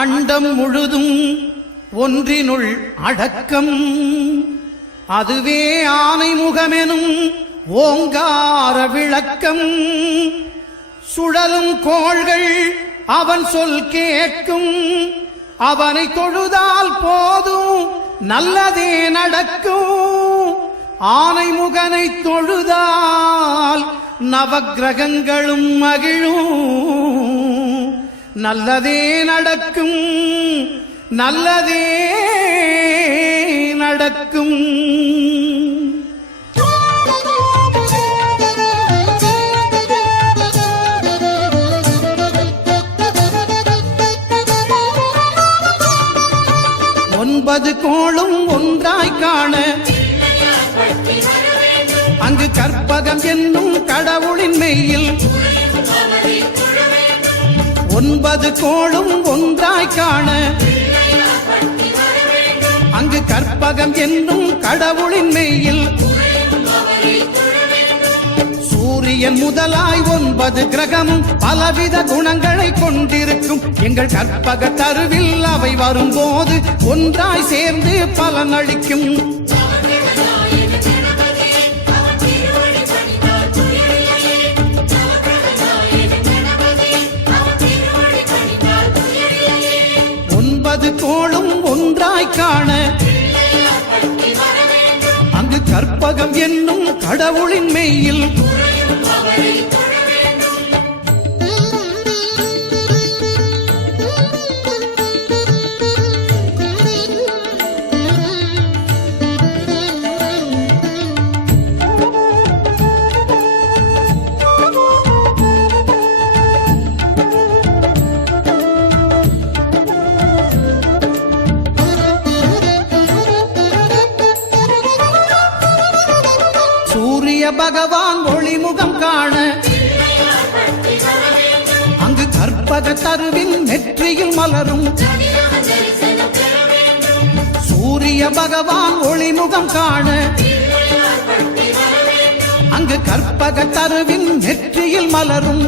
அண்டம் முழுதும் ஒன்றினுள் அடக்கம், அதுவே ஆனை முகமெனும் ஓங்கார விளக்கம். சுழலும் கோள்கள் அவன் சொல் கேட்கும், அவனை தொழுதால் போதும் நல்லதே நடக்கும். ஆனை முகனை தொழுதால் நவக்கிரகங்களும் மகிழும், நல்லதே நடக்கும், நல்லதே நடக்கும். ஒன்பது கோளும் ஒன்றாய் காண அங்கு கற்பகம் என்னும் கடவுளின் மெய்யில். ஒன்பது கோளும் ஒன்றாய் காண அங்கு கற்பகம் என்னும் கடவுளின் மெய்யில். சூரியன் முதலாய் 9 கிரகமும் பலவித குணங்களை கொண்டிருக்கும். எங்கள் கற்பக தருவில் அவை வரும்போது ஒன்றாய் சேர்ந்து பலனளிக்கும். கோளும் ஒன்றாய் காண அங்கு கற்பகம் என்னும் கடவுளின் மெய்யில். பகவான் ஒளிமுகம் காண அங்கு கற்பக தருவின் நெற்றியில் மலரும். சூரிய பகவான் ஒளிமுகம் காண அங்கு கற்பக தருவின் நெற்றியில் மலரும்.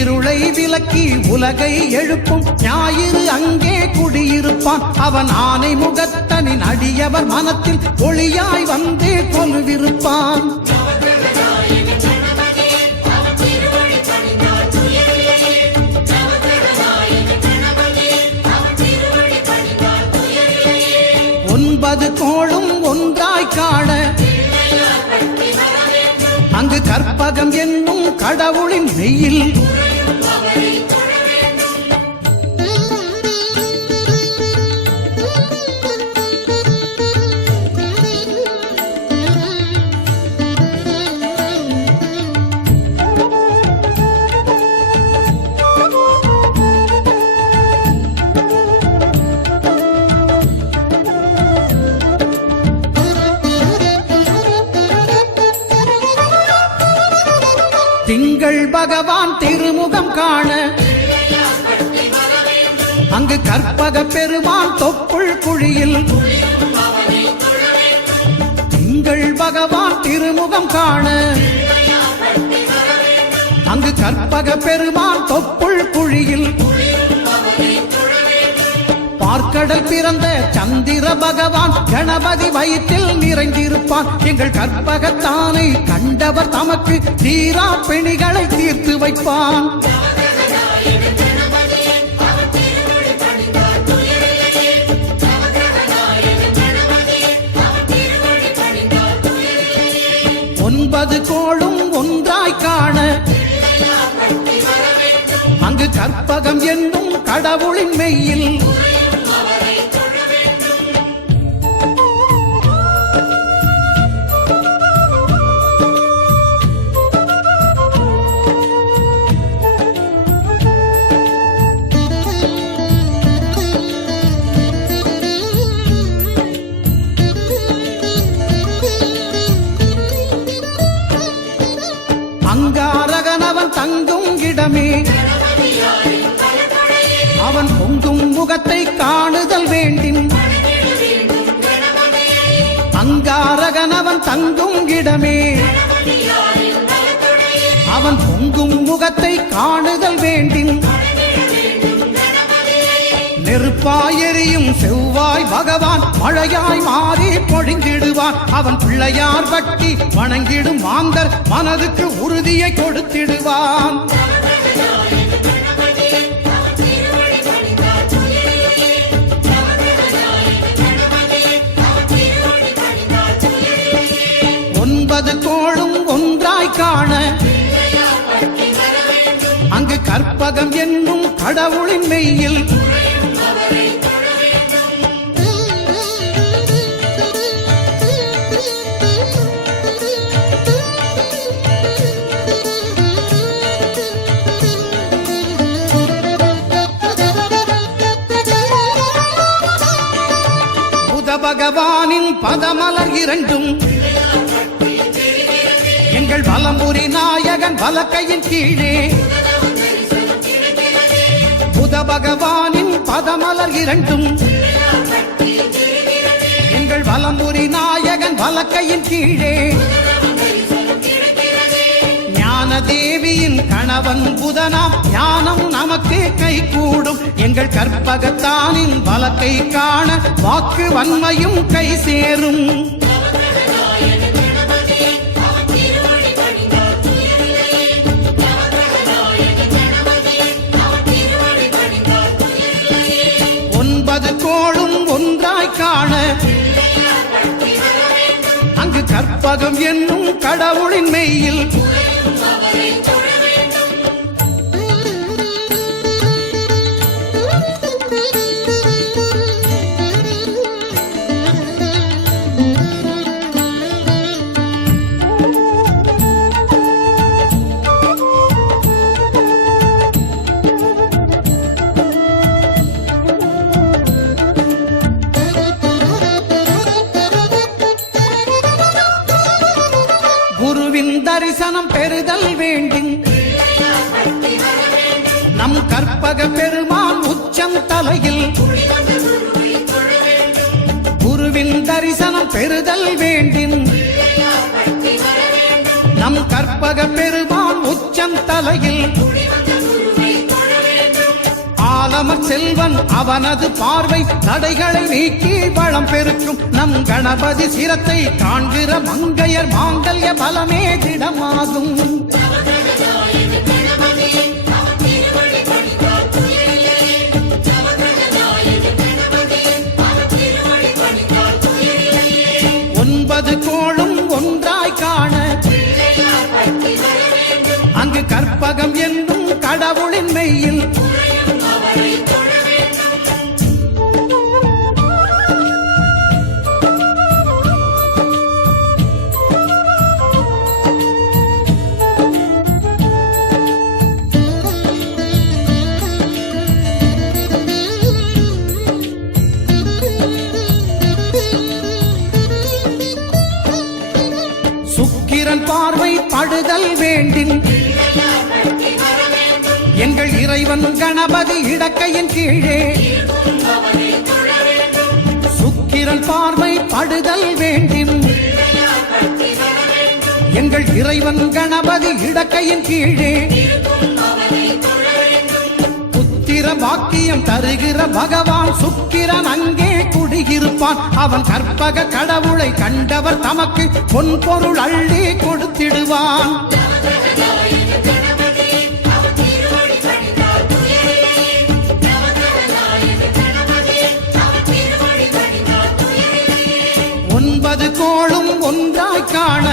இருளை விலக்கி உலகை எழுப்பும் ஞாயிறு அங்கே குடியிருப்பான். அவன் ஆனை முகத்தனின் அடியவர் மனத்தில் ஒளியாய் வந்து கொலுவிருப்பான். ஒன்பது கோளும் ஒன்றாய் காண அங்கு கற்பகம் என்னும் கடவுளின் மெய்யில். திங்கள் பகவான் திருமுகம் காண அங்கு கற்பக பெருமான் தொப்புள் குழியில். திங்கள் பகவான் திருமுகம் காண அங்கு கற்பக பெருமான் தொப்புள் குழியில். பார்க்கடல் பிறந்த சந்திர பகவான் கணபதி வயிற்றில் நிறைந்திருப்பான். எங்கள் கற்பகத்தானை கண்டவர் தமக்கு தீரா பிணிகளை தீர்த்து வைப்பான். ஒன்பது கோளும் ஒன்றாய் காண அங்கு கற்பகம் என்னும் கடவுளின் மெய்யில். அங்காரகனவன் தங்கும் இடமே அவன் பொங்கும் முகத்தை காணுதல் வேண்டின். அங்காரகனவன் தங்கும் இடமே அவன் பொங்கும் முகத்தை காணுதல் வேண்டின். செவ்வாயெறியும் செவ்வாய் பகவான் மழையாய் மாறி பொழிந்திடுவான். அவன் பிள்ளையார் பட்டி வணங்கிடும் மாந்தர் மனதுக்கு உறுதியை கொடுத்திடுவான். ஒன்பது கோளும் ஒன்றாய் காண அங்கு கற்பகம் என்னும் கடவுளின் மெய்யில் புத பகவானின் பதமலர் இரண்டும் எங்கள் வலம்புரி நாயகன் வலக்கையின் கீழே புத பகவானின் பதமலர் இரண்டும் எங்கள் வலம்புரி நாயகன் வலக்கையின் கீழே ஞான தேவியின் கணவன் புதனாம் ஞானம் நமக்கு கை கூடும். எங்கள் கற்பகத்தானின் வலக்கை காண வாக்கு வன்மையும் கை சேரும். ஒன்பது கோளும் ஒன்றாய் காண அங்கு கற்பகம் என்னும் கடவுளின் மெய்யில் தரிசனம் பெறுதல் வேண்டும். நம் கற்பக பெருமான் உச்சம் தலையில் குருவின் தரிசனம் பெறுதல் வேண்டும். நம் கற்பக பெருமான் உச்சம் தலையில் ஆலமர் செல்வன் அவனது பார்வை தடைகளை நீக்கி வளம் பெருக்கும். நம் கணபதி சிரத்தை காண்கிற மங்கையர் மாங்கல்ய பலமே திடமாகும். ஒன்பது கோளும் ஒன்றாய் காண அங்கு கற்பகம் என்னும் கடவுளின் மெய்யில் சுக்கிரன் பார்வை படுதல் வேண்டின் எங்கள் இறைவன் கணபதி இடக்கையின் கீழே சுக்கிரன் பார்வை படுதல் வேண்டின் எங்கள் இறைவன் கணபதி இடக்கையின் கீழே புத்திர பாக்கியம் தருகிற பகவான் சுக்கிரன் அங்கே குடியிருப்பான். அவன் கற்பக கடவுளை கண்டவர் தமக்கு பொன் பொருள் அள்ளி கொடுத்திடுவான். ஒன்பது கோளும் ஒன்றாய் காண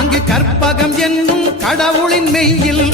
அங்கு கற்பகம் என்னும் கடவுளின் மெய்யில்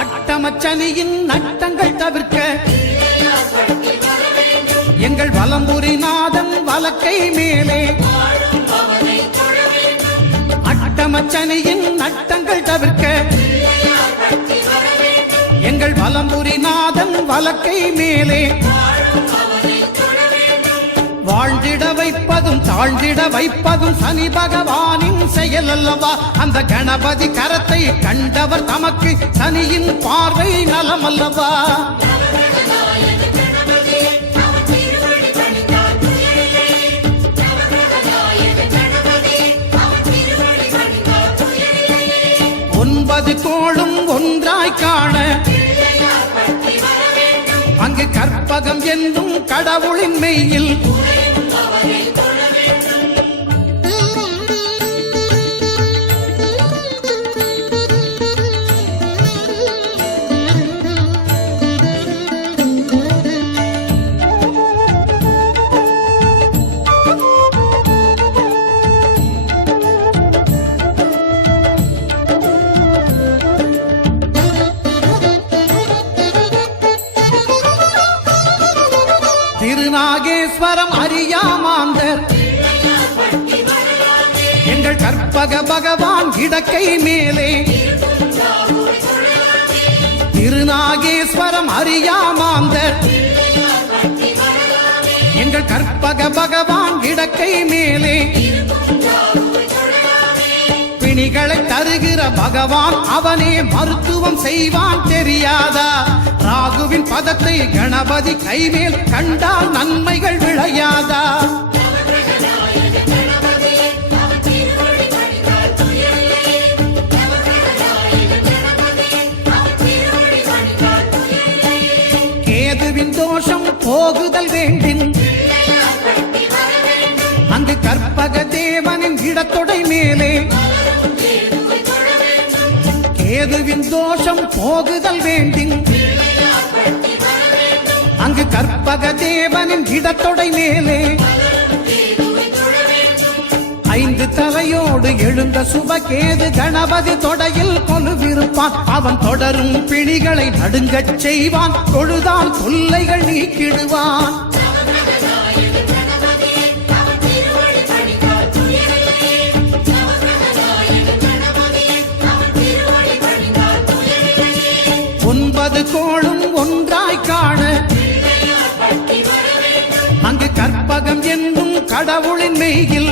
அட்டமச்சனியின் நட்டங்கள் தவிர்க்க எங்கள் வலம்புரி நாதன் வலக்கை மேலே அட்டமச்சனியின் நட்டங்கள் தவிர்க்க எங்கள் வலம்புரி நாதன் வலக்கை மேலே வாழ்ந்திட வைப்பதும் தாழ்ந்திட வைப்பதும் சனி பகவானின் செயல் அல்லவா? அந்த கணபதி கரத்தை கண்டவர் தமக்கு சனியின் பார்வை நலம் அல்லவா? ஒன்பது கோளும் ஒன்றாய் காண அங்கு கற்பகம் என்னும் கடவுளின் மெய்யில் திருநாகேஸ்வரம் அறியாமாந்தர் எங்கள் கற்பக பகவான் இடக்கை மேலே. திருநாகேஸ்வரம் அறியாமாந்தர் எங்கள் கற்பக பகவான் இடக்கை மேலே. பிணிகளை தருகிற பகவான் அவனே மருத்துவம் செய்வான் தெரியாதா? ராகுவின் பதத்தை கணபதி கைமேல் கண்டால் நன்மைகள் விளையாதா? கேதுவின் தோஷம் போகுதல் வேண்டின் அங்கு கற்பக தேவனின் இடத்தொடை மேலே. கேதுவின் தோஷம் போகுதல் வேண்டின் அங்கு கற்பக தேவனின் இடத்தொடை மேலே. ஐந்து தலையோடு எழுந்த சுபகேது கணபதி தொடையில் கொலுவிருப்பான். அவன் தொடரும் பிணிகளை நடுங்கச் செய்வான். தொழுதால் தொல்லைகள் நீக்கிடுவான். ஒன்பது கோளும் ஒன்றாய் காண அங்கு கற்பகம் என்னும் கடவுளின் மெய்யில்